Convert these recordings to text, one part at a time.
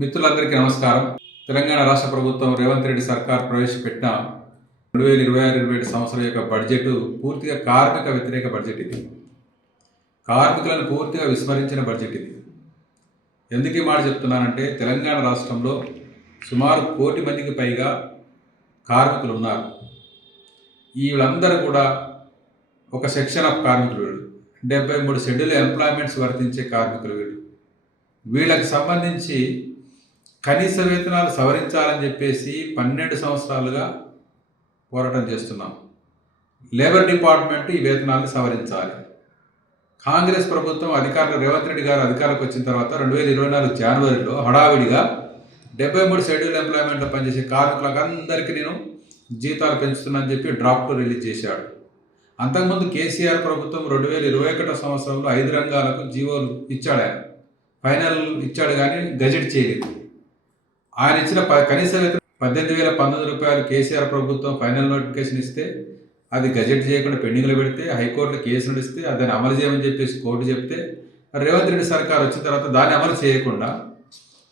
మిత్రులందరికీ నమస్కారం. తెలంగాణ రాష్ట్ర ప్రభుత్వం రేవంత్ రెడ్డి సర్కార్ ప్రవేశపెట్టిన 2026-27 సంవత్సరం యొక్క బడ్జెట్ పూర్తిగా కార్మిక వ్యతిరేక బడ్జెట్. ఇది కార్మికులను పూర్తిగా విస్మరించిన బడ్జెట్. ఇది ఎందుకు ఈ మాట చెప్తున్నానంటే, తెలంగాణ రాష్ట్రంలో సుమారు 1 కోటి మందికి పైగా కార్మికులు ఉన్నారు. వీళ్ళందరూ కూడా ఒక సెక్షన్ ఆఫ్ కార్మికులు. 73 షెడ్యూల్ ఎంప్లాయ్మెంట్స్ వర్తించే కార్మికులు. వీళ్ళకి సంబంధించి కనీస వేతనాలు సవరించాలని చెప్పేసి 12 సంవత్సరాలుగా పోరాటం చేస్తున్నాం. లేబర్ డిపార్ట్మెంట్ ఈ వేతనాలను సవరించాలి. కాంగ్రెస్ ప్రభుత్వం రేవంత్ రెడ్డి గారు అధికారంలోకి వచ్చిన తర్వాత 2024 జనవరిలో హడావిడిగా 73 షెడ్యూల్ ఎంప్లాయ్మెంట్లో పనిచేసే కార్మికులకు అందరికీ నేను జీతాలు పెంచుతున్నానని చెప్పి డ్రాఫ్ట్ రిలీజ్ చేశాడు. అంతకుముందు కేసీఆర్ ప్రభుత్వం 2021 సంవత్సరంలో 5 రంగాలకు జీవోలు ఇచ్చాడు. ఆయన ఫైనల్ ఇచ్చాడు కానీ గజెట్ చేయలేదు. ఆయన ఇచ్చిన కనీస వేతనం 18,019 రూపాయలు కేసీఆర్ ప్రభుత్వం ఫైనల్ నోటిఫికేషన్ ఇస్తే అది గజెట్ చేయకుండా పెండింగ్లో పెడితే హైకోర్టులో కేసు నడిస్తే దాన్ని అమలు చేయమని చెప్పేసి కోర్టు చెప్తే రేవంత్ రెడ్డి సర్కార్ వచ్చిన తర్వాత దాన్ని అమలు చేయకుండా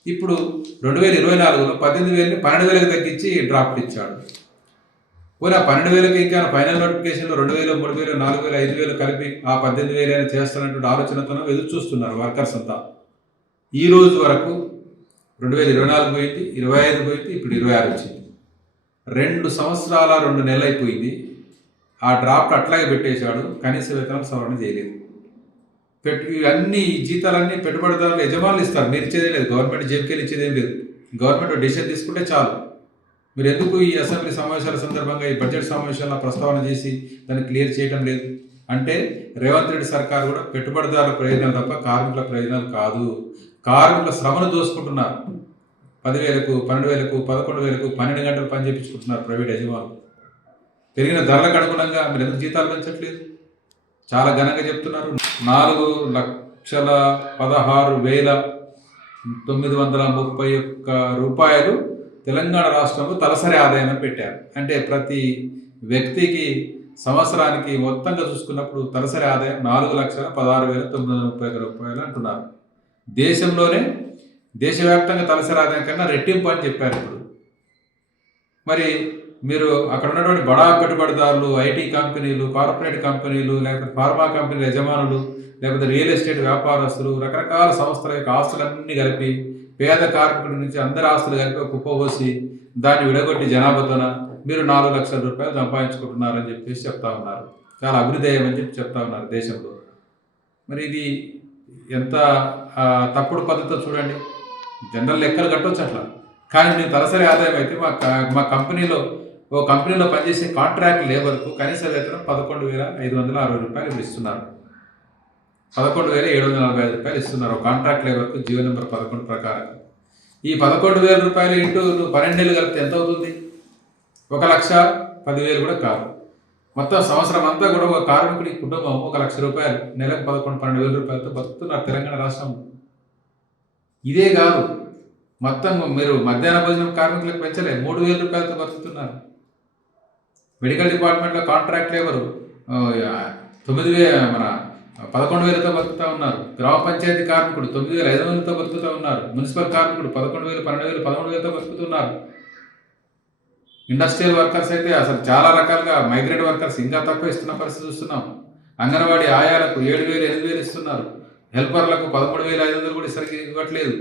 ఇప్పుడు 2024లో 18,000ని 12,000కి తగ్గించి డ్రాఫ్ట్ ఇచ్చాడు. పోనీ ఆ 12,000కి ఇంకా ఫైనల్ నోటిఫికేషన్లో 2,000, 3,000, 4,000, 5,000 కలిపి ఆ 18,000 చేస్తానటువంటి ఆలోచనతో ఎదురు చూస్తున్నారు వర్కర్స్ అంతా. ఈ రోజు వరకు 2024 పోయింది, 25 పోయింది, ఇప్పుడు 26 వచ్చింది. 2 సంవత్సరాల 2 నెలలు అయిపోయింది. ఆ డ్రాఫ్ట్ అట్లాగే పెట్టేశాడు. కనీస వేతనం సవరణ చేయలేదు. ఇవన్నీ జీతాలన్నీ పెట్టుబడిదారులు యజమానులు ఇస్తారు. మీరు ఇచ్చేదే లేదు. గవర్నమెంట్ జేబుకెళ్ళి ఇచ్చేదేం లేదు. గవర్నమెంట్ డిసిషన్ తీసుకుంటే చాలు. మీరు ఎందుకు ఈ అసెంబ్లీ సమావేశాల సందర్భంగా ఈ బడ్జెట్ సమావేశాలను ప్రస్తావన చేసి దాన్ని క్లియర్ చేయడం లేదు అంటే, రేవంత్ రెడ్డి సర్కార్ కూడా పెట్టుబడిదారుల ప్రయోజనాలు తప్ప కార్మికుల ప్రయోజనాలు కాదు. కార్మికుల శ్రమను దోసుకుంటున్నారు. 10,000కు, 12,000కు, 11,000కు 12 గంటలు పని చేయించుకుంటున్నారు ప్రైవేట్ యజమానులు. పెరిగిన ధరలకు అనుగుణంగా మీరు ఎందుకు జీతాలు పెంచట్లేదు? చాలా ఘనంగా చెప్తున్నారు. 4,16,931 రూపాయలు తెలంగాణ రాష్ట్రంలో తలసరి ఆదాయం పెట్టారు. అంటే ప్రతి వ్యక్తికి సంవత్సరానికి మొత్తంగా చూసుకున్నప్పుడు తలసరి ఆదాయం 4,16,931 రూపాయలు అంటున్నారు. దేశంలోనే దేశవ్యాప్తంగా తలసరి ఆదాయం కన్నా రెట్టింపు అని చెప్పారు. ఇప్పుడు మరి మీరు అక్కడ ఉన్నటువంటి బడా పెట్టుబడిదారులు, ఐటీ కంపెనీలు, కార్పొరేట్ కంపెనీలు, లేకపోతే ఫార్మా కంపెనీల యజమానులు, లేకపోతే రియల్ ఎస్టేట్ వ్యాపారస్తులు, రకరకాల సంస్థల యొక్క ఆస్తులన్నీ కలిపి పేద కార్మికుడి నుంచి అందరి ఆస్తులు కలిపి కుప్పబోసి దాన్ని విడగొట్టి జనాభాతోన మీరు 4 లక్షల రూపాయలు సంపాదించుకుంటున్నారని చెప్పేసి చెప్తా ఉన్నారు. చాలా అభివృద్ధి అయ్యమని చెప్పి చెప్తా ఉన్నారు దేశంలో. మరి ఇది ఎంత తప్పుడు పద్ధతితో చూడండి. జనరల్ లెక్కలు కట్టవచ్చు అట్లా, కానీ నేను తలసరి ఆదాయం అయితే మా కంపెనీలో పనిచేసే కాంట్రాక్ట్ లేబర్కు కనీస వేతనం 11,560 రూపాయలు ఇప్పుడు ఇస్తున్నారు. 11,745 రూపాయలు ఇస్తున్నారు కాంట్రాక్ట్ లేబర్కు జీవో నెంబర్ 11 ప్రకారం. ఈ 11,000 రూపాయలు ఇంటూ 12 నెలలు కలిపితే ఎంత అవుతుంది? 1,10,000 కూడా కాదు. మొత్తం సంవత్సరం అంతా కూడా ఒక కార్మికుడి కుటుంబం 1,00,000 రూపాయలు, నెలకు 11-12,000 రూపాయలతో బతుకుతున్నారు తెలంగాణ రాష్ట్రంలో. ఇదే కాదు, మొత్తం మీరు మధ్యాహ్న భోజనం కార్మికులకు పెంచలే, 3,000 రూపాయలతో బతుకుతున్నారు. మెడికల్ డిపార్ట్మెంట్లో కాంట్రాక్ట్ లేబరు 11,000తో బతుకుతూ ఉన్నారు. గ్రామ పంచాయతీ కార్మికుడు 9,500తో బతుకుతూ ఉన్నారు. మున్సిపల్ కార్మికుడు 11,000, 12,000, 13,000తో బతుకుతున్నారు. ఇండస్ట్రియల్ వర్కర్స్ అయితే అసలు చాలా రకాలుగా మైగ్రేట్ వర్కర్స్ ఇంకా తక్కువ ఇస్తున్న పరిస్థితి చూస్తున్నాం. అంగన్వాడీ ఆయాలకు 7,000, 8,000 ఇస్తున్నారు. హెల్పర్లకు 13,500 కూడా సరిగ్గా ఇవ్వట్లేదు.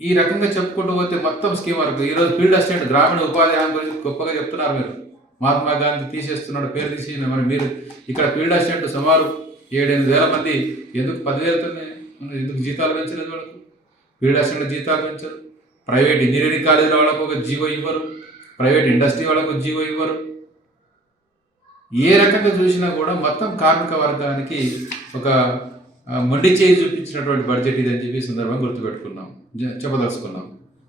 ఈ రకంగా చెప్పుకుంటూ పోతే మొత్తం స్కీమ్ వరకు ఈరోజు ఫీల్డ్ అసిస్టెంట్ గ్రామీణ ఉపాధి హామీ గురించి గొప్పగా చెప్తున్నారు. మీరు మహాత్మా గాంధీ తీసేస్తున్నాడు, పేరు తీసేసిన మరి మీరు ఇక్కడ ఫీల్డ్ అసిస్టెంట్ సుమారు 7-8 వేల మంది ఎందుకు 10,000తోనే ఎందుకు జీతాలు పెంచలేదు? వాళ్ళకు ఫీల్డ్ అసిస్టెంట్ జీతాలు పెంచరు. ప్రైవేట్ ఇంజనీరింగ్ కాలేజీల వాళ్ళకు ఒక జీవో ఇవ్వరు. ప్రైవేట్ ఇండస్ట్రీ వాళ్ళకు జీవో ఇవ్వరు. ఏ రకంగా చూసినా కూడా మొత్తం కార్మిక వర్గానికి ఒక మొండి చేయి చూపించినటువంటి బడ్జెట్ ఇది అని చెప్పి సందర్భంగా చెప్పదలుచుకున్నాం.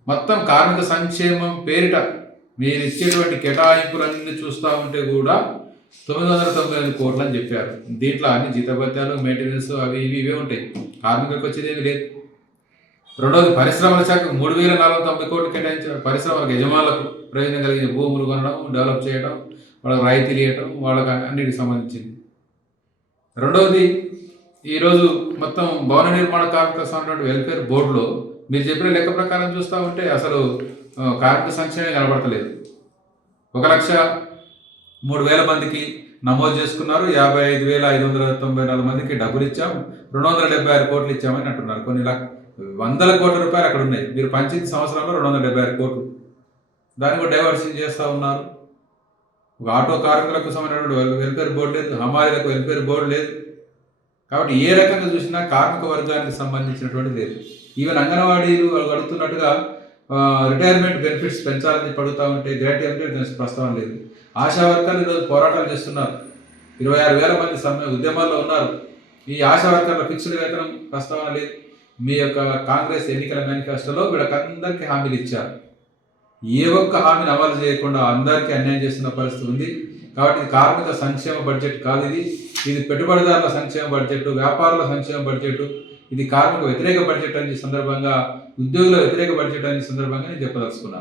మొత్తం కార్మిక సంక్షేమం పేరిట మీరు ఇచ్చేటువంటి కేటాయింపులన్నీ చూస్తూ ఉంటే కూడా 995 కోట్లు అని చెప్పారు. దీంట్లో అన్ని జీతభత్యాలు, మెయింటెనెన్స్ అవి ఇవే ఉంటాయి. కార్మికులకు వచ్చేదేమీ లేదు. రెండవది పరిశ్రమల శాఖ 3,490 కోట్లు కేటాయించారు. పరిశ్రమలకు యజమానులకు ప్రయోజనం కలిగిన భూములు కొనడం, డెవలప్ చేయడం, వాళ్ళకి రాయితీలు ఇవ్వడం, వాళ్ళకి అన్నిటికి సంబంధించింది. రెండవది ఈరోజు మొత్తం భవన నిర్మాణ కార్మిక సంబంధించిన వెల్ఫేర్ బోర్డులో మీరు చెప్పిన లెక్క ప్రకారం చూస్తూ ఉంటే అసలు కార్మిక సంక్షేమం కనబడతలేదు. 1,03,000 మందికి నమోదు చేసుకున్నారు. 55,594 మందికి డబ్బులు ఇచ్చాం, 276 కోట్లు ఇచ్చామని అంటున్నారు. కొన్ని వందల కోట్ల రూపాయలు అక్కడ ఉన్నాయి. మీరు పంచింది సంవత్సరంలో 276 కోట్లు. దాన్ని కూడా డైవర్షన్ చేస్తూ ఉన్నారు. ఒక ఆటో కార్మికులకు సంబంధించిన వెల్ఫేర్ బోర్డు లేదు, హమాలీలకు వెల్ఫేర్ బోర్డు లేదు. కాబట్టి ఏ రకంగా చూసినా కార్మిక వర్గానికి సంబంధించినటువంటి లేదు. ఈవెన్ అంగన్వాడీలు వాళ్ళు అడుగుతున్నట్టుగా రిటైర్మెంట్ బెనిఫిట్స్ పెంచాలని చెప్పి అడుగుతూ ఉంటే గ్రాట్యుటీ అంటే ప్రస్తావన లేదు. ఆశా వర్కర్లు ఈరోజు పోరాటాలు చేస్తున్నారు. 26,000 మంది ఉద్యమాల్లో ఉన్నారు. ఈ ఆశా వర్కర్ల ఫిక్స్డ్ వేతనం ప్రస్తావన లేదు. మీ యొక్క కాంగ్రెస్ ఎన్నికల మేనిఫెస్టోలో వీళ్ళకందరికీ హామీలు ఇచ్చారు. ఏ ఒక్క హామీని అమలు చేయకుండా అందరికీ అన్యాయం చేస్తున్న పరిస్థితి ఉంది. కాబట్టి ఇది కార్మిక సంక్షేమ బడ్జెట్ కాదు, ఇది పెట్టుబడిదారుల సంక్షేమ బడ్జెట్, వ్యాపారుల సంక్షేమ బడ్జెట్, ఇది కార్మిక వ్యతిరేక బడ్జెట్ అనే సందర్భంగా, ఉద్యోగుల వ్యతిరేక బడ్జెట్ అనే సందర్భంగా నేను చెప్పదలుచుకున్నాను.